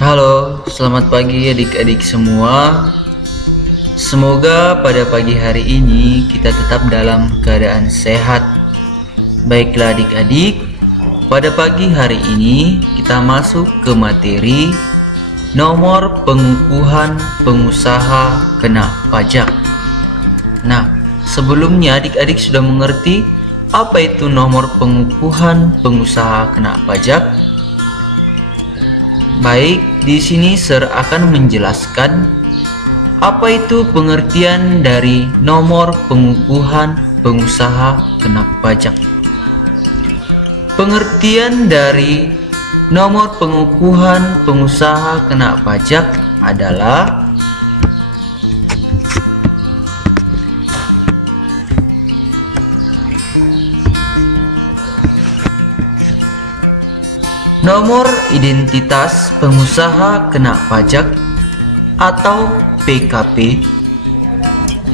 Halo, selamat pagi adik-adik semua. Semoga pada pagi hari ini kita tetap dalam keadaan sehat. Baiklah adik-adik, pada pagi hari ini kita masuk ke materi nomor pengukuhan pengusaha kena pajak. Nah, sebelumnya adik-adik sudah mengerti apa itu nomor pengukuhan pengusaha kena pajak? Baik, di sini Sir akan menjelaskan apa itu pengertian dari nomor pengukuhan pengusaha kena pajak. Pengertian dari nomor pengukuhan pengusaha kena pajak adalah nomor identitas pengusaha kena pajak atau PKP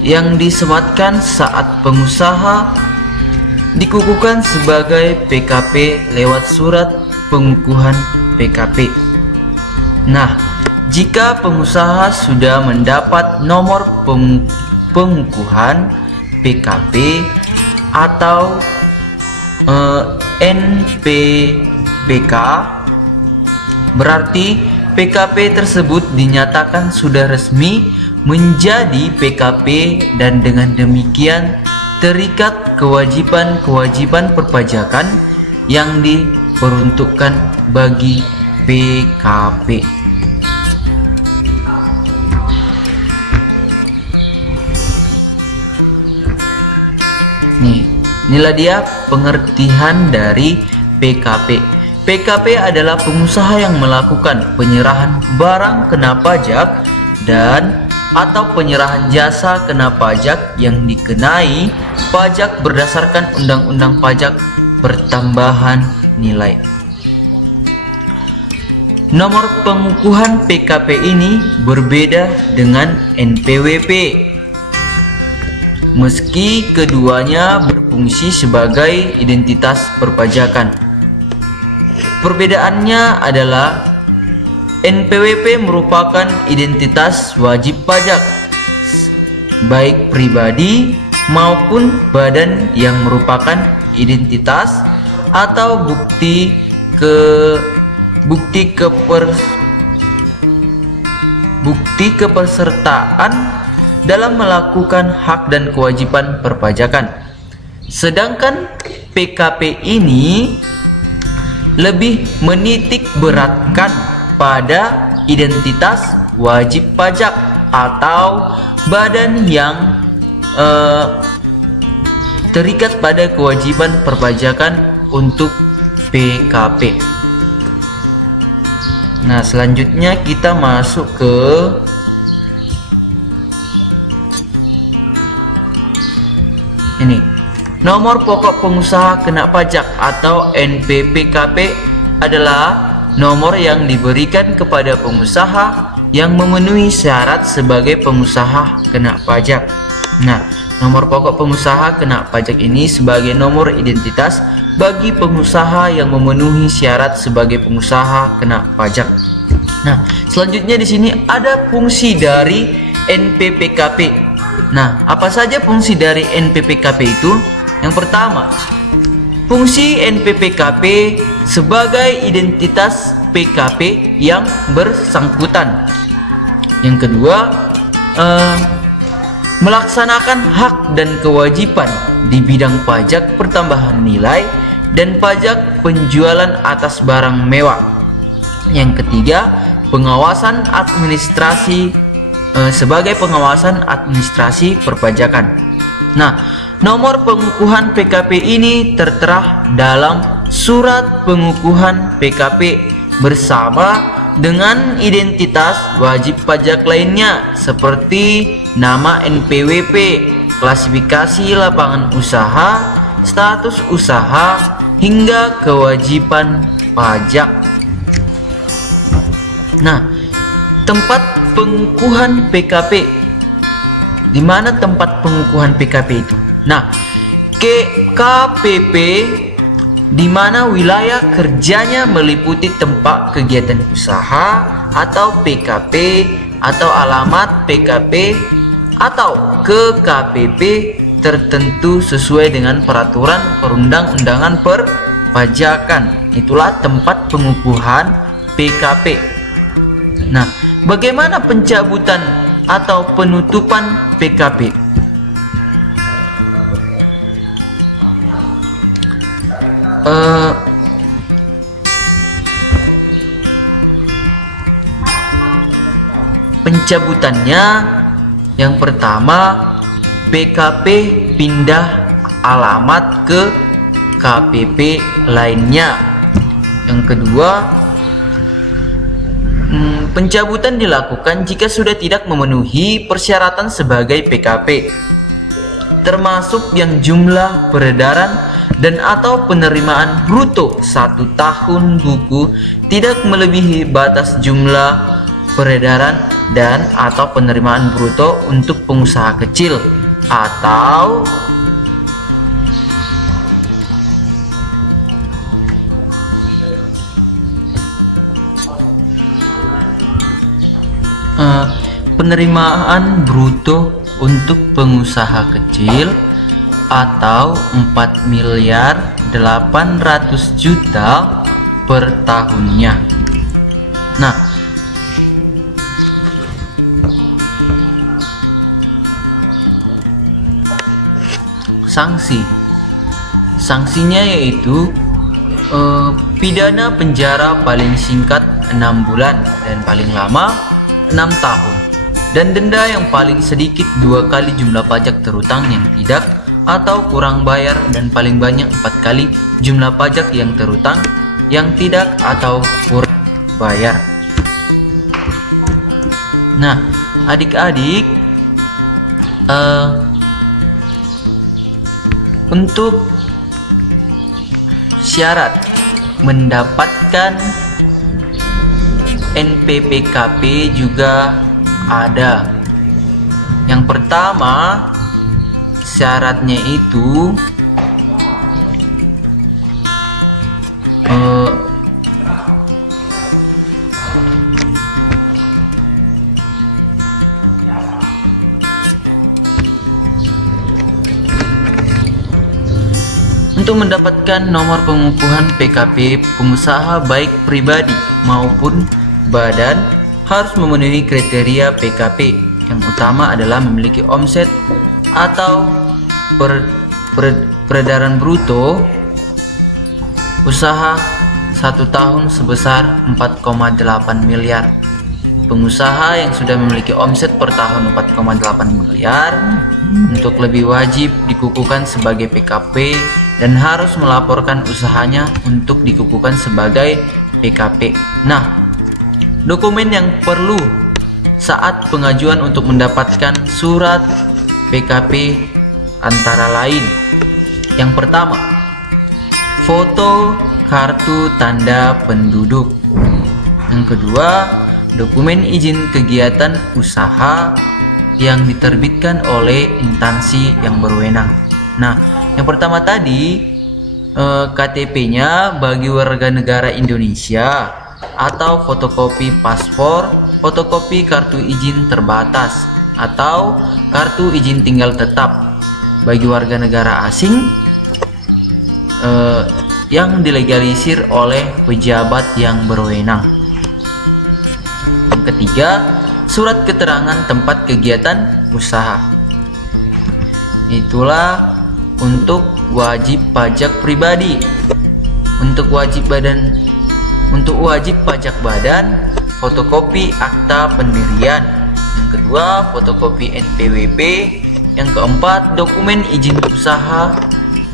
yang disematkan saat pengusaha dikukuhkan sebagai PKP lewat surat pengukuhan PKP. Nah, jika pengusaha sudah mendapat nomor pengukuhan PKP atau NPPK, berarti PKP tersebut dinyatakan sudah resmi menjadi PKP dan dengan demikian terikat kewajiban-kewajiban perpajakan yang diperuntukkan bagi PKP. Inilah dia pengertian dari PKP. PKP adalah pengusaha yang melakukan penyerahan barang kena pajak dan atau penyerahan jasa kena pajak yang dikenai pajak berdasarkan Undang-Undang Pajak Pertambahan Nilai. Nomor pengukuhan PKP ini berbeda dengan NPWP. Meski keduanya berfungsi sebagai identitas perpajakan. Perbedaannya adalah NPWP merupakan identitas wajib pajak, baik pribadi maupun badan yang merupakan identitas atau bukti kepesertaan dalam melakukan hak dan kewajiban perpajakan. Sedangkan PKP ini lebih menitik beratkan pada identitas wajib pajak atau badan yang terikat pada kewajiban perpajakan untuk PKP. Nah, selanjutnya kita masuk ke ini. Nomor pokok pengusaha kena pajak atau NPPKP adalah nomor yang diberikan kepada pengusaha yang memenuhi syarat sebagai pengusaha kena pajak. Nah, nomor pokok pengusaha kena pajak ini sebagai nomor identitas bagi pengusaha yang memenuhi syarat sebagai pengusaha kena pajak. Nah, selanjutnya di sini ada fungsi dari NPPKP. Nah, apa saja fungsi dari NPPKP itu? Yang pertama, fungsi NPPKP sebagai identitas PKP yang bersangkutan. Yang kedua, melaksanakan hak dan kewajiban di bidang pajak pertambahan nilai dan pajak penjualan atas barang mewah. Yang ketiga, pengawasan administrasi sebagai pengawasan administrasi perpajakan. Nah, nomor pengukuhan PKP ini tertera dalam surat pengukuhan PKP bersama dengan identitas wajib pajak lainnya seperti nama NPWP, klasifikasi lapangan usaha, status usaha, hingga kewajiban pajak. Nah, tempat pengukuhan PKP. Di mana tempat pengukuhan PKP itu? Nah, KPP di mana wilayah kerjanya meliputi tempat kegiatan usaha atau PKP atau alamat PKP atau ke KPP tertentu sesuai dengan peraturan perundang-undangan perpajakan. Itulah tempat pengukuhan PKP. Nah, bagaimana pencabutan atau penutupan PKP? Pencabutannya yang pertama, PKP pindah alamat ke KPP lainnya. Yang kedua, pencabutan dilakukan jika sudah tidak memenuhi persyaratan sebagai PKP, termasuk yang jumlah peredaran dan atau penerimaan bruto 1 tahun buku tidak melebihi batas jumlah peredaran dan atau penerimaan bruto untuk pengusaha kecil atau penerimaan bruto untuk pengusaha kecil atau 4.800.000.000 per tahunnya. Nah, sanksinya yaitu pidana penjara paling singkat 6 bulan dan paling lama 6 tahun, dan denda yang paling sedikit 2 kali jumlah pajak terutang yang tidak atau kurang bayar dan paling banyak 4 kali jumlah pajak yang terutang yang tidak atau kurang bayar. Nah, adik-adik, untuk syarat mendapatkan NPPKP juga ada. Yang pertama, syaratnya itu untuk mendapatkan nomor pengukuhan PKP, pengusaha baik pribadi maupun badan harus memenuhi kriteria PKP. Yang utama adalah memiliki omset atau peredaran bruto usaha 1 tahun sebesar 4,8 miliar. Pengusaha yang sudah memiliki omset per tahun 4,8 miliar untuk lebih wajib dikukuhkan sebagai PKP dan harus melaporkan usahanya untuk dikukuhkan sebagai PKP. Nah, dokumen yang perlu saat pengajuan untuk mendapatkan surat PKP antara lain: yang pertama, foto kartu tanda penduduk. Yang kedua, dokumen izin kegiatan usaha yang diterbitkan oleh instansi yang berwenang. Nah, yang pertama tadi KTP-nya bagi warga negara Indonesia atau fotokopi paspor, fotokopi kartu izin terbatas atau kartu izin tinggal tetap bagi warga negara asing yang dilegalisir oleh pejabat yang berwenang. Yang ketiga, surat keterangan tempat kegiatan usaha. Itulah untuk wajib pajak pribadi. Untuk wajib pajak badan, fotokopi akta pendirian. Yang kedua, fotokopi NPWP. Yang keempat, dokumen izin usaha.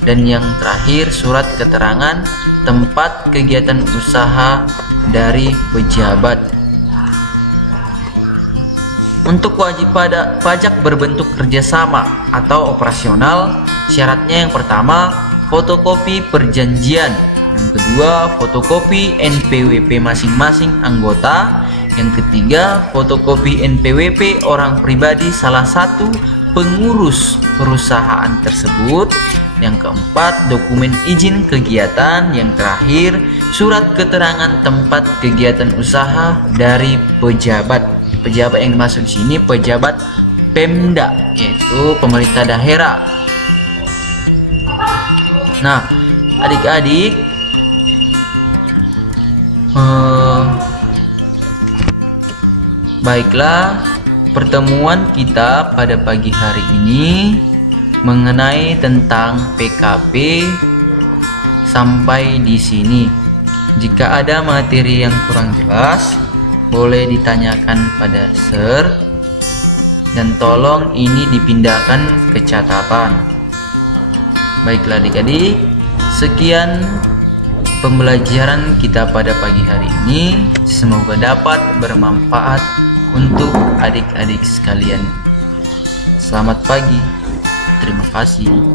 Dan yang terakhir, surat keterangan tempat kegiatan usaha dari pejabat. Untuk wajib pajak berbentuk kerjasama atau operasional, syaratnya yang pertama, fotokopi perjanjian. Yang kedua, fotokopi NPWP masing-masing anggota. Yang ketiga, fotokopi NPWP orang pribadi salah satu pengurus perusahaan tersebut. Yang keempat, dokumen izin kegiatan. Yang terakhir, surat keterangan tempat kegiatan usaha dari pejabat. Pejabat yang dimaksud sini pejabat Pemda, yaitu pemerintah daerah. Nah, adik-adik, baiklah, pertemuan kita pada pagi hari ini mengenai tentang PKP sampai di sini. Jika ada materi yang kurang jelas, boleh ditanyakan pada Sir, dan tolong ini dipindahkan ke catatan. Baiklah adik-adik, sekian pembelajaran kita pada pagi hari ini. Semoga dapat bermanfaat untuk adik-adik sekalian. Selamat pagi, terima kasih.